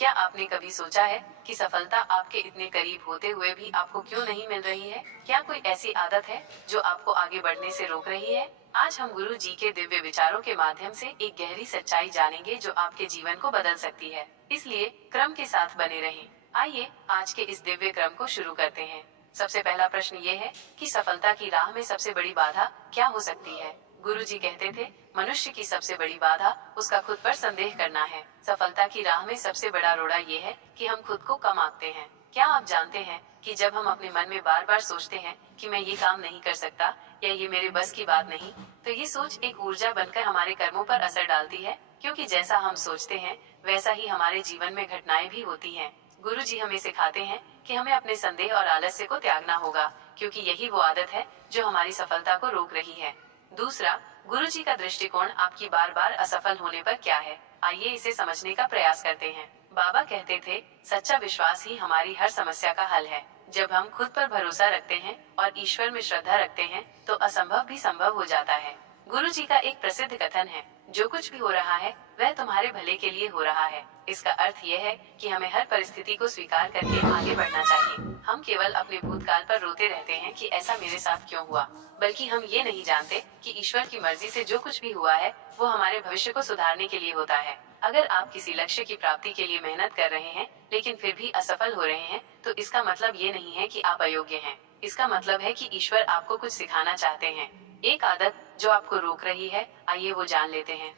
क्या आपने कभी सोचा है कि सफलता आपके इतने करीब होते हुए भी आपको क्यों नहीं मिल रही है? क्या कोई ऐसी आदत है जो आपको आगे बढ़ने से रोक रही है? आज हम गुरु जी के दिव्य विचारों के माध्यम से एक गहरी सच्चाई जानेंगे जो आपके जीवन को बदल सकती है। इसलिए क्रम के साथ बने रहें। आइए आज के इस दिव्य क्रम को शुरू करते हैं। सबसे पहला प्रश्न ये है कि सफलता की राह में सबसे बड़ी बाधा क्या हो सकती है? गुरु जी कहते थे, मनुष्य की सबसे बड़ी बाधा उसका खुद पर संदेह करना है। सफलता की राह में सबसे बड़ा रोड़ा ये है कि हम खुद को कम आंकते हैं। क्या आप जानते हैं कि जब हम अपने मन में बार बार सोचते हैं कि मैं ये काम नहीं कर सकता या ये मेरे बस की बात नहीं, तो ये सोच एक ऊर्जा बनकर हमारे कर्मों पर असर डालती है, क्योंकि जैसा हम सोचते हैं वैसा ही हमारे जीवन में घटनाएं भी होती हैं। गुरु जी हमें सिखाते हैं कि हमें अपने संदेह और आलस्य को त्यागना होगा, क्योंकि यही वो आदत है जो हमारी सफलता को रोक रही है। दूसरा, गुरु जी का दृष्टिकोण आपकी बार बार असफल होने पर क्या है? आइए इसे समझने का प्रयास करते हैं। बाबा कहते थे, सच्चा विश्वास ही हमारी हर समस्या का हल है। जब हम खुद पर भरोसा रखते हैं और ईश्वर में श्रद्धा रखते हैं, तो असंभव भी संभव हो जाता है। गुरु जी का एक प्रसिद्ध कथन है, जो कुछ भी हो रहा है वह तुम्हारे भले के लिए हो रहा है। इसका अर्थ यह है कि हमें हर परिस्थिति को स्वीकार करके आगे बढ़ना चाहिए। हम केवल अपने भूतकाल पर रोते रहते हैं कि ऐसा मेरे साथ क्यों हुआ, बल्कि हम ये नहीं जानते कि ईश्वर की मर्जी से जो कुछ भी हुआ है वो हमारे भविष्य को सुधारने के लिए होता है। अगर आप किसी लक्ष्य की प्राप्ति के लिए मेहनत कर रहे हैं लेकिन फिर भी असफल हो रहे हैं, तो इसका मतलब ये नहीं है कि आप अयोग्य हैं। इसका मतलब है कि ईश्वर आपको कुछ सिखाना चाहते हैं। एक आदत जो आपको रोक रही है, आइए वो जान लेते हैं।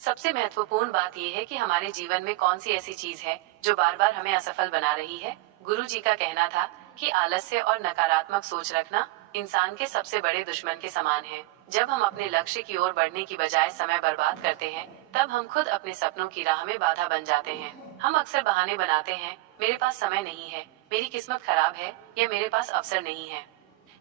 सबसे महत्वपूर्ण बात यह है कि हमारे जीवन में कौन सी ऐसी चीज है जो बार बार हमें असफल बना रही है। गुरु जी का कहना था कि आलस्य और नकारात्मक सोच रखना इंसान के सबसे बड़े दुश्मन के समान है। जब हम अपने लक्ष्य की ओर बढ़ने की बजाय समय बर्बाद करते हैं, तब हम खुद अपने सपनों की राह में बाधा बन जाते हैं। हम अक्सर बहाने बनाते हैं, मेरे पास समय नहीं है, मेरी किस्मत खराब है या मेरे पास अवसर नहीं है।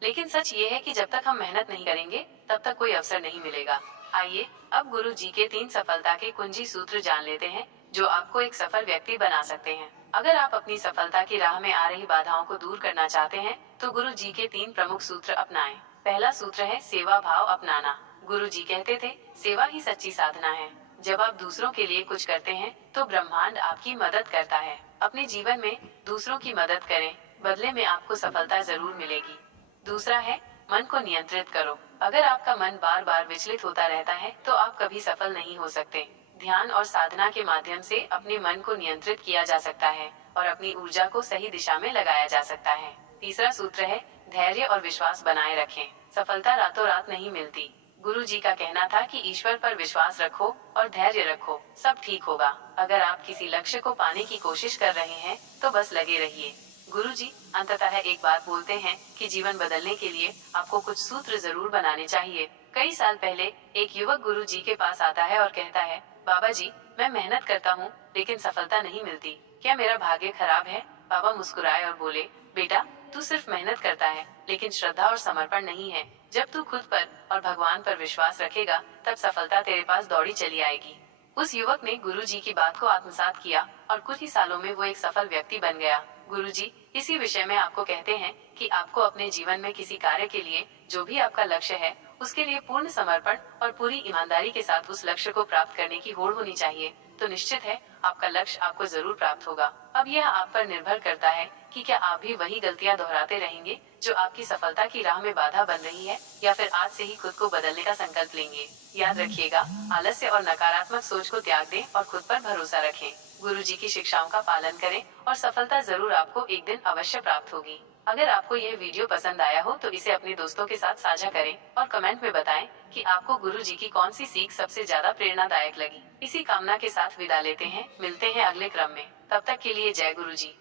लेकिन सच ये है कि जब तक हम मेहनत नहीं करेंगे तब तक कोई अवसर नहीं मिलेगा। आइए अब गुरु जी के 3 सफलता के कुंजी सूत्र जान लेते हैं, जो आपको एक सफल व्यक्ति बना सकते हैं। अगर आप अपनी सफलता की राह में आ रही बाधाओं को दूर करना चाहते हैं, तो गुरु जी के 3 प्रमुख सूत्र अपनाएं। पहला सूत्र है सेवा भाव अपनाना। गुरु जी कहते थे, सेवा ही सच्ची साधना है। जब आप दूसरों के लिए कुछ करते हैं, तो ब्रह्मांड आपकी मदद करता है। अपने जीवन में दूसरों की मदद करें, बदले में आपको सफलता जरूर मिलेगी। दूसरा है मन को नियंत्रित करो। अगर आपका मन बार बार विचलित होता रहता है, तो आप कभी सफल नहीं हो सकते। ध्यान और साधना के माध्यम से अपने मन को नियंत्रित किया जा सकता है और अपनी ऊर्जा को सही दिशा में लगाया जा सकता है। तीसरा सूत्र है धैर्य और विश्वास बनाए रखें। सफलता रातों रात नहीं मिलती। गुरु जी का कहना था कि ईश्वर पर विश्वास रखो और धैर्य रखो, सब ठीक होगा। अगर आप किसी लक्ष्य को पाने की कोशिश कर रहे हैं, तो बस लगे रहिए। गुरु जी अंततः एक बात बोलते हैं कि जीवन बदलने के लिए आपको कुछ सूत्र जरूर बनाने चाहिए। कई साल पहले एक युवक गुरु जी के पास आता है और कहता है, बाबा जी, मैं मेहनत करता हूँ लेकिन सफलता नहीं मिलती, क्या मेरा भाग्य खराब है? बाबा मुस्कुराए और बोले, बेटा, तू सिर्फ मेहनत करता है लेकिन श्रद्धा और समर्पण नहीं है। जब तू खुद पर और भगवान पर विश्वास रखेगा, तब सफलता तेरे पास दौड़ी चली आएगी। उस युवक ने गुरु जी की बात को आत्मसात किया और कुछ ही सालों में वो एक सफल व्यक्ति बन गया। गुरु जी इसी विषय में आपको कहते हैं कि आपको अपने जीवन में किसी कार्य के लिए, जो भी आपका लक्ष्य है, उसके लिए पूर्ण समर्पण और पूरी ईमानदारी के साथ उस लक्ष्य को प्राप्त करने की होड़ होनी चाहिए। तो निश्चित है आपका लक्ष्य आपको जरूर प्राप्त होगा। अब यह आप पर निर्भर करता है कि क्या आप भी वही गलतियां दोहराते रहेंगे जो आपकी सफलता की राह में बाधा बन रही है, या फिर आज से ही खुद को बदलने का संकल्प लेंगे। याद रखिएगा, आलस्य और नकारात्मक सोच को त्याग दें और खुद पर भरोसा रखें। गुरु जी की शिक्षाओं का पालन करें और सफलता जरूर आपको एक दिन अवश्य प्राप्त होगी। अगर आपको यह वीडियो पसंद आया हो तो इसे अपने दोस्तों के साथ साझा करें और कमेंट में बताएं कि आपको गुरु जी की कौन सी सीख सबसे ज्यादा प्रेरणादायक लगी। इसी कामना के साथ विदा लेते हैं, मिलते हैं अगले क्रम में। तब तक के लिए जय गुरु जी।